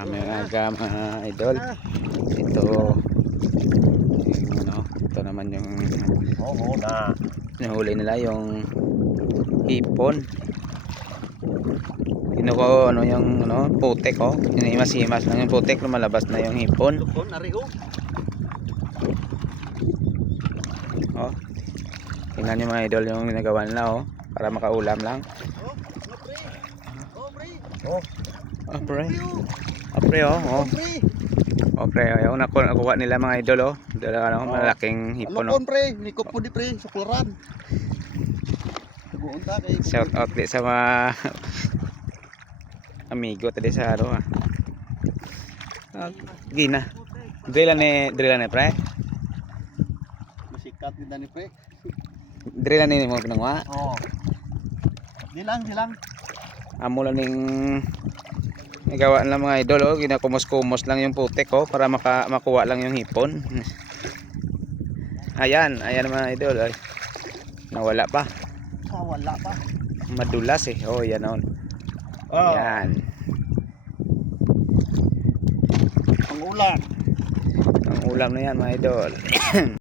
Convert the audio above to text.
Aming aga mga idol. Ito yung ito naman yung nahuli nila yung hipon. Kinuko yung putek hinimas-himas lang yung putek, lumalabas na yung hipon. Tingnan nyo mga idol yung ginagawa nila para makaulam lang. Pre, yung nakuha nila mga idol malaking hipon. Pre, nikop po di pre, suklaran. Shout out di sa mga amigo tadi sa gina. Drillan ni pre. Masikat din ni pre. Drillan ni mo pinangwa. Dilang. Amo lang ning nagawa lang mga idol ginakumos-kumos lang yung putek para makuha lang yung hipon. Ayan mga idol nawala pa. Wala pa. Madulas yan Ayan. Ang ulam. Ang ulam na yan mga idol.